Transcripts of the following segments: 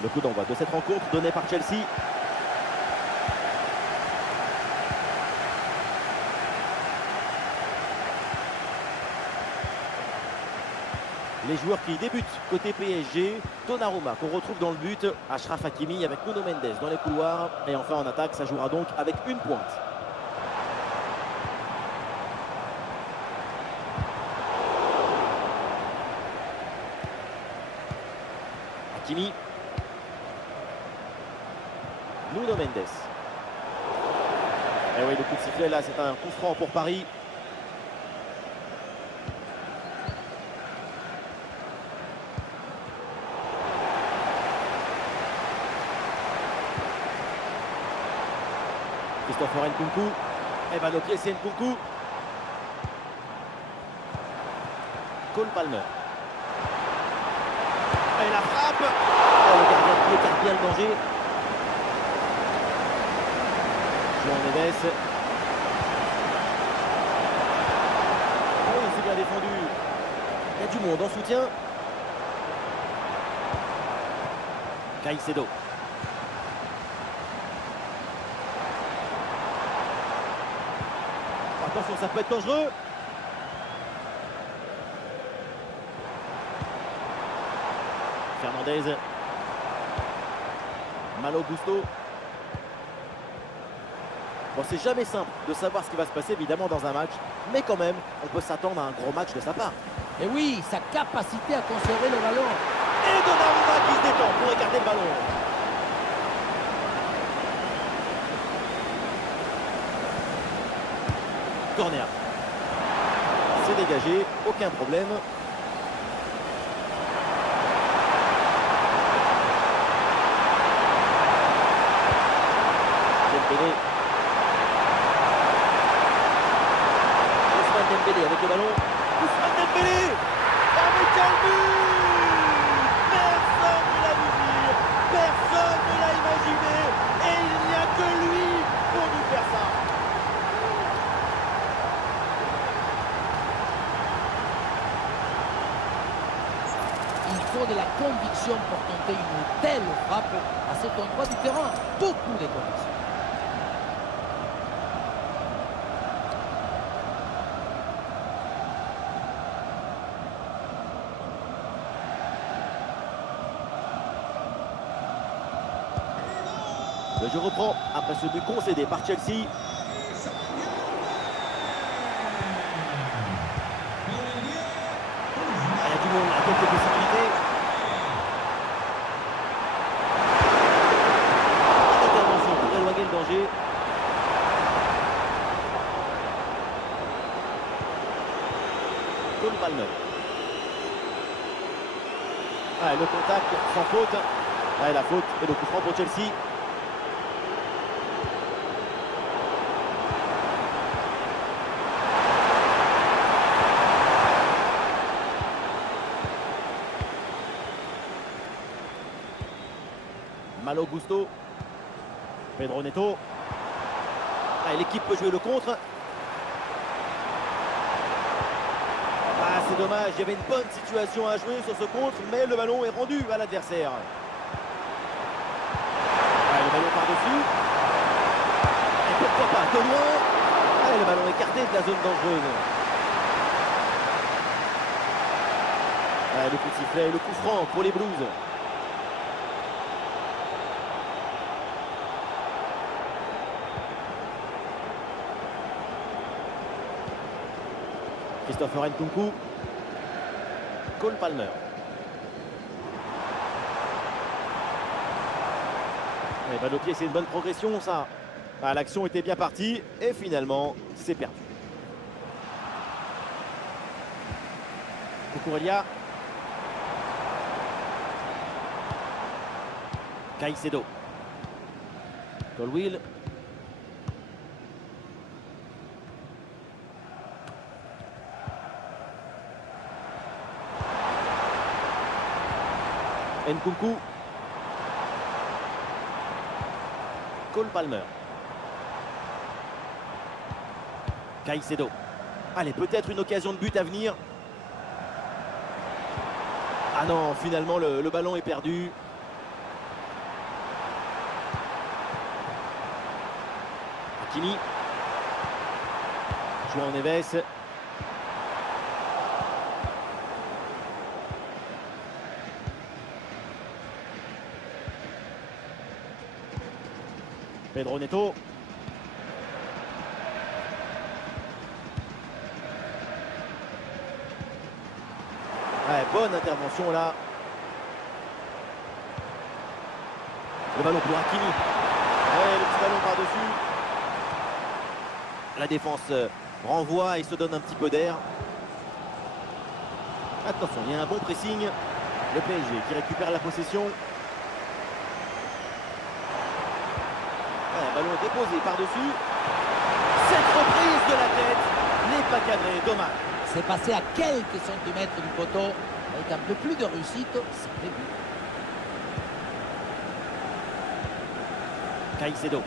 Le coup d'envoi de cette rencontre donné par Chelsea. Les joueurs qui débutent côté PSG, Donnarumma qu'on retrouve dans le but, Achraf Hakimi avec Nuno Mendes dans les couloirs. Et enfin en attaque, ça jouera donc avec une pointe. Hakimi. Nuno Mendes. Et oui, le coup de sifflet là, c'est un coup franc pour Paris. Christopher Nkunku. Et va le pied, c'est Nkunku. Cole Palmer. Et la frappe. Oh, le gardien qui écarte bien le danger. João Neves. Oh, il s'est bien défendu. Il y a du monde en soutien. Caicedo. Attention, ça peut être dangereux. Fernandez. Malo Gusto. Bon, c'est jamais simple de savoir ce qui va se passer évidemment dans un match, mais quand même, on peut s'attendre à un gros match de sa part. Et oui, sa capacité à conserver le ballon. Et Donnarumma qui se détend pour écarter le ballon. Corner. C'est dégagé, aucun problème. Dembélé. Ousmane Dembélé avec le ballon. Ousmane Dembélé. Oh mais quel but! Personne ne l'a vu venir. Personne ne l'a imaginé. Et il n'y a que lui pour nous faire ça. Il faut de la conviction pour tenter une telle frappe à cet endroit du terrain. Beaucoup de conviction. Le jeu reprend après ce but concédé par Chelsea. Il y a du monde, il y a quelques possibilités. Une intervention pour éloigner le danger. Cole Palmer. Ah, le contact sans faute. Ah, la faute et le coup franc pour Chelsea. Malo Gusto. Pedro Neto. Ah, l'équipe peut jouer le contre. Ah, c'est dommage, il y avait une bonne situation à jouer sur ce contre, mais le ballon est rendu à l'adversaire. Ah, le ballon par-dessus. Et pourquoi pas, de loin. Ah, le ballon écarté de la zone dangereuse. Ah, le coup de sifflet, le coup franc pour les Blues. Christopher Nkunku. Cole Palmer. Et balle au pied, c'est une bonne progression ça. Ah, l'action était bien partie et finalement c'est perdu. Cucurella. Caicedo. Colwill. Nkunku. Cole Palmer. Caicedo. Allez, peut-être une occasion de but à venir. Ah non, finalement le ballon est perdu. Hakimi. João Neves. Pedro Neto. Ouais, bonne intervention là. Le ballon pour Hakimi. Ouais, le petit ballon par-dessus. La défense renvoie et se donne un petit peu d'air. Attention, il y a un bon pressing. Le PSG qui récupère la possession. Ouais, ballon déposé par-dessus. Cette reprise de la tête n'est pas cadrée, dommage. C'est passé à quelques centimètres du poteau. Avec un peu plus de réussite, c'est prévu. Caicedo.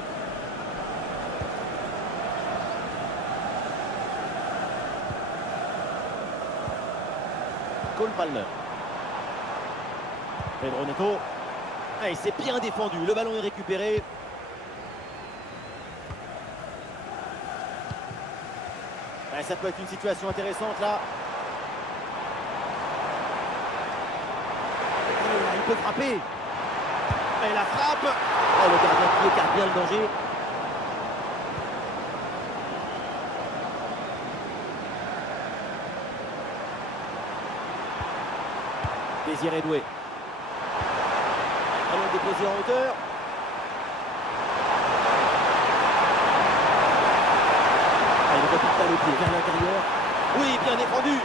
Cole Palmer. Pedro Neto. Et c'est bien défendu. Le ballon est récupéré. Ouais, ça peut être une situation intéressante là. Et il peut frapper. Et la frappe. Oh, le gardien qui écarte bien le danger. Désiré Doué. Ballon déposé en hauteur. Ah, il repite pas le pied vers l'intérieur. Oui, bien défendu.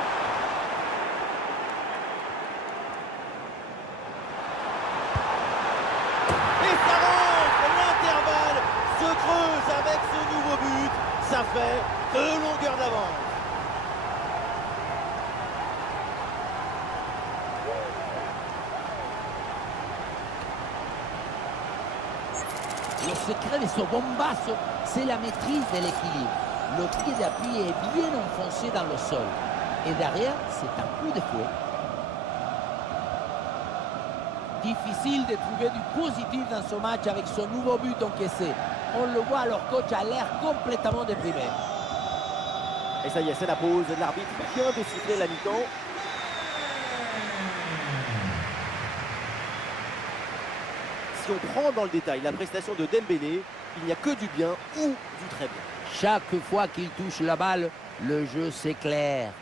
Et ça rentre. L'intervalle se creuse avec ce nouveau but. Ça fait 2 longueurs d'avance. Le secret de ce bombasso, c'est la maîtrise de l'équilibre. Le pied d'appui est bien enfoncé dans le sol. Et derrière, c'est un coup de fouet. Difficile de trouver du positif dans ce match avec ce nouveau but encaissé. On le voit, leur coach a l'air complètement déprimé. Et ça y est, c'est la pause. L'arbitre vient de siffler la mi-temps. Si on prend dans le détail la prestation de Dembélé, il n'y a que du bien ou du très bien. Chaque fois qu'il touche la balle, le jeu s'éclaire.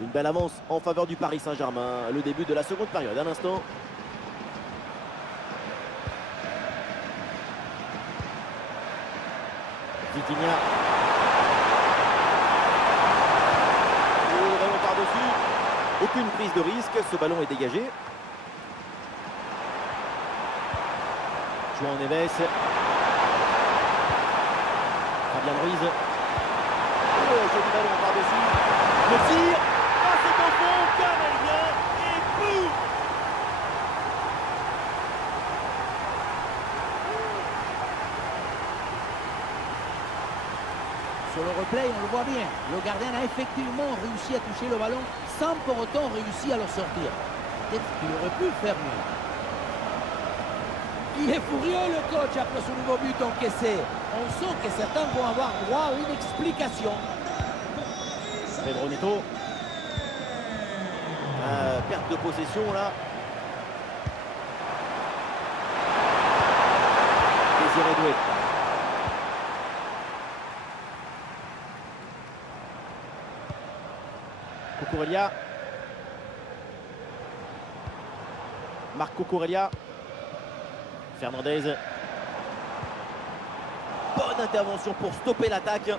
Une belle avance en faveur du Paris Saint-Germain. Le début de la seconde période. Un instant. Vitinha. Oh, le ballon par-dessus. Aucune prise de risque. Ce ballon est dégagé. João Neves. Fabian Ruiz. Oh, joli ballon par-dessus. Le tir. Ah, c'est au fond. Car elle vient. Et boum. Sur le replay, on le voit bien. Le gardien a effectivement réussi à toucher le ballon sans pour autant réussir à le sortir. Peut-être qu'il aurait pu faire mieux. Il est furieux, le coach, après ce nouveau but encaissé. On sent que certains vont avoir droit à une explication. Pedro Neto. Perte de possession là. Désiré Doué. Cucurella. Marco Cucurella. Fernandez. Bonne intervention pour stopper l'attaque.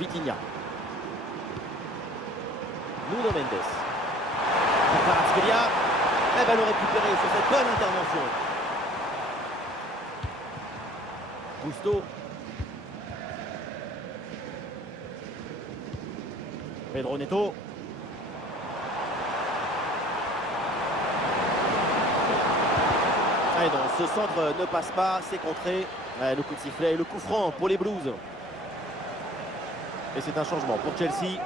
Vitinha. Nuno Mendes. Kvaratskhelia. Et ballon récupéré sur cette bonne intervention. Gusto. Pedro Neto. Ouais, donc ce centre ne passe pas, c'est contré. Ouais, le coup de sifflet et le coup franc pour les Blues. Et c'est un changement pour Chelsea.